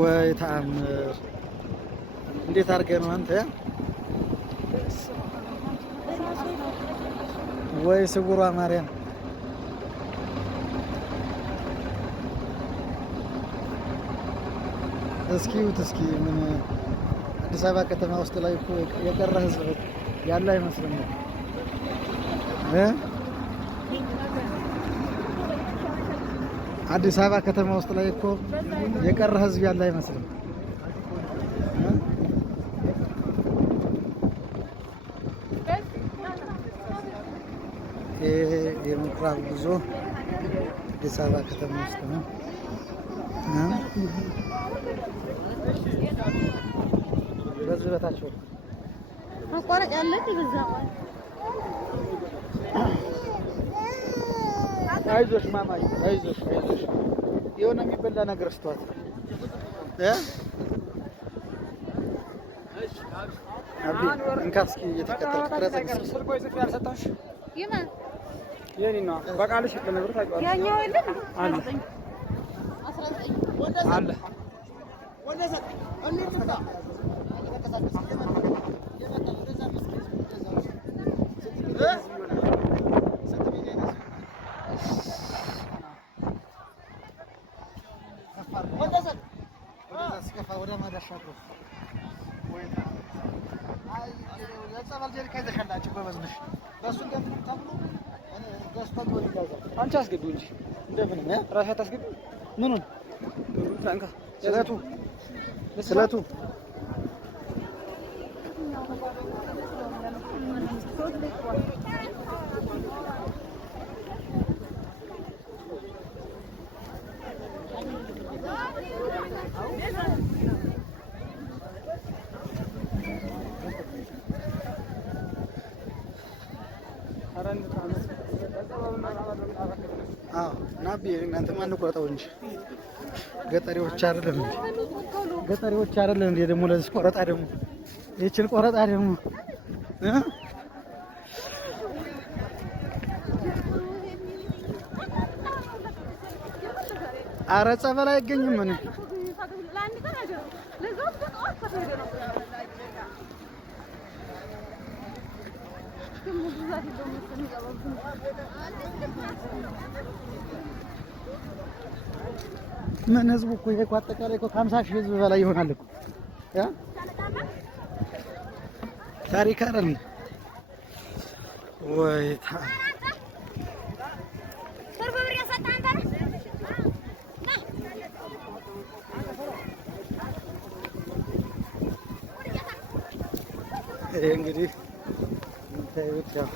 ወይ ተአምር እንዴት አድርገህ ነው አንተ ወይ ስጉሯ ማርያም እስኪ ምን አዲስ አበባ ከተማ ውስጥ ላይ እኮ የቀረ ህዝብ ያለ አይመስልም አዲስ አበባ ከተማ ውስጥ ላይ እኮ የቀረ ህዝብ ያለ አይመስልም የምኩራብ ጉዞ አዲስ አበባ ከተማ ውስጥ ነው በዚህ በታች አቋራጭ አለ ይበዛ አይዞሽ ማማዬ አይዞሽ የሆነ የሚበላ ነገር ስቷት አቢ እንካስኪ እየተከተልክ ቅረጽ ስልኮ ይጽፍ ያልሰጣሽ ይማን የኔ ነው በቃልሽ ለነገሩ ታውቂዋለሽ ያኛው አይደል አለ 19 አለ ወደዛ እንጥታ አንቺ አስገቢው እንጂ እንደምን ራስህ አታስገቢው ምኑን ታንካ ስለቱ ናቢ እናንተ ማን ቆረጠው እንጂ ገጠሪዎች አይደለም እንዴ ደግሞ ለዚህ ቆረጣ ደግሞ ይችን ቆረጣ ደግሞ ኧረ ጸበል አይገኝም ምን ምን ህዝቡ እኮ ይሄ አጠቃላይ እኮ 50,000 ህዝብ በላይ ይሆናል እኮ ያ ታሪክ አይደል ወይ እንግዲህ ታዩት ያው